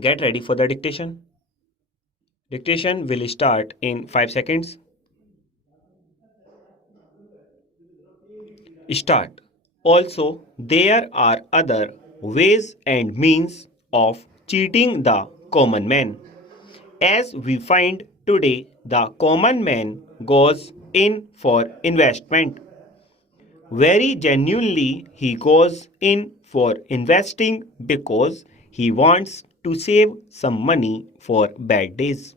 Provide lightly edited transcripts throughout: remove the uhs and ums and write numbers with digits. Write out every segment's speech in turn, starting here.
Get ready for the dictation. Dictation will start in 5 seconds. Start. Also, there are other ways and means of cheating the common man. As we find today, the common man goes in for investment. Very genuinely, he goes in for investing because he wants to save some money for bad days.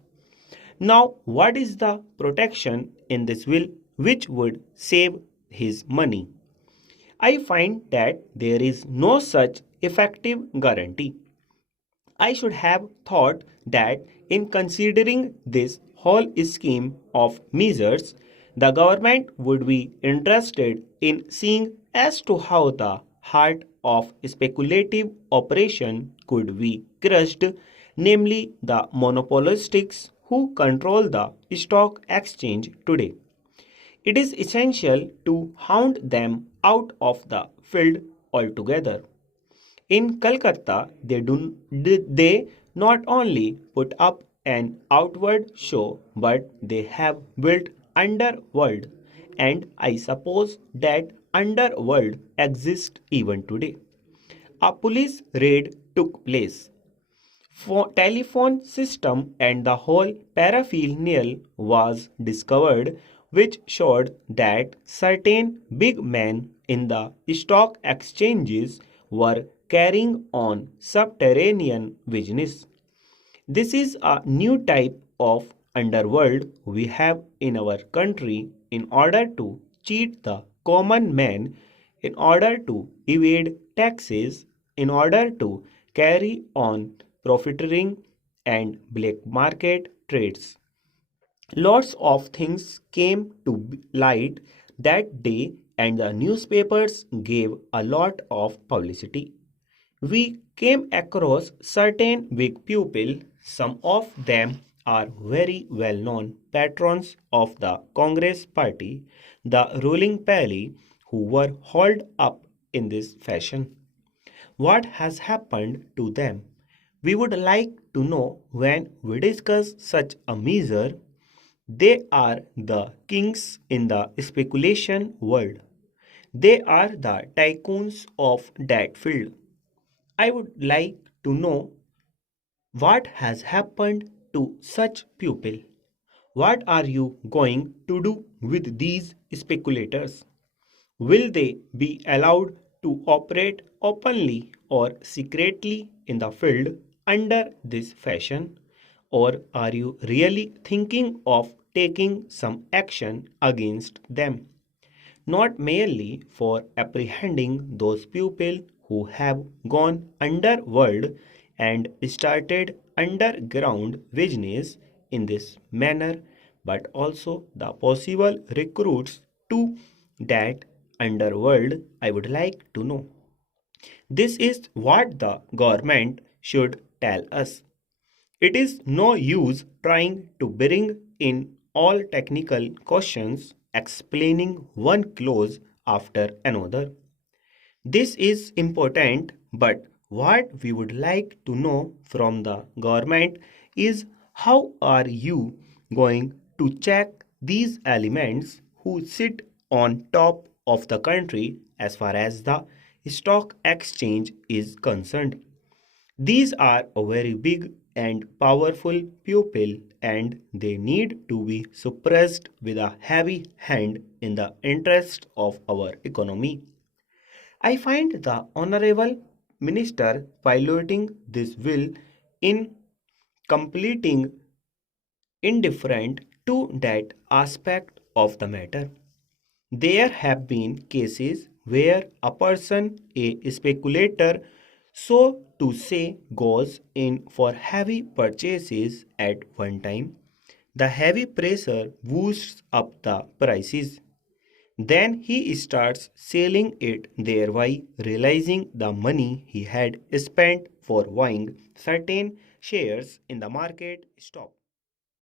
Now, what is the protection in this will which would save his money? I find that there is no such effective guarantee. I should have thought that in considering this whole scheme of measures, the government would be interested in seeing as to how the heart of speculative operation could be crushed, namely the monopolists who control the stock exchange today. It is essential to hound them out of the field altogether. In Calcutta, they not only put up an outward show, but they have built underworld, and I suppose that underworld exists even today. A police raid took place. Telephone system and the whole paraphernalia was discovered, which showed that certain big men in the stock exchanges were carrying on subterranean business. This is a new type of underworld we have in our country in order to cheat the common man, in order to evade taxes, in order to carry on profiteering and black market trades. Lots of things came to light that day, and the newspapers gave a lot of publicity. We came across certain big people. Some of them are very well known patrons of the Congress party, the ruling party, who were hauled up in this fashion. What has happened to them? We would like to know when we discuss such a measure. They are the kings in the speculation world. They are the tycoons of that field. I would like to know what has happened to such people. What are you going to do with these speculators? Will they be allowed to operate openly or secretly in the field under this fashion? Or are you really thinking of taking some action against them? Not merely for apprehending those people who have gone underworld and started underground business in this manner, but also the possible recruits to that underworld. I would like to know. This is what the government should tell us. It is no use trying to bring in all technical questions, explaining one clause after another. This is important, but what we would like to know from the government is how are you going to check these elements who sit on top of the country as far as the stock exchange is concerned. These are a very big and powerful people, and they need to be suppressed with a heavy hand in the interest of our economy. I find the Honorable Minister piloting this bill in completing indifferent to that aspect of the matter. There have been cases where a person, a speculator, so to say, goes in for heavy purchases at one time. The heavy pressure boosts up the prices. Then he starts selling it, thereby realizing the money he had spent for buying certain shares in the market stop.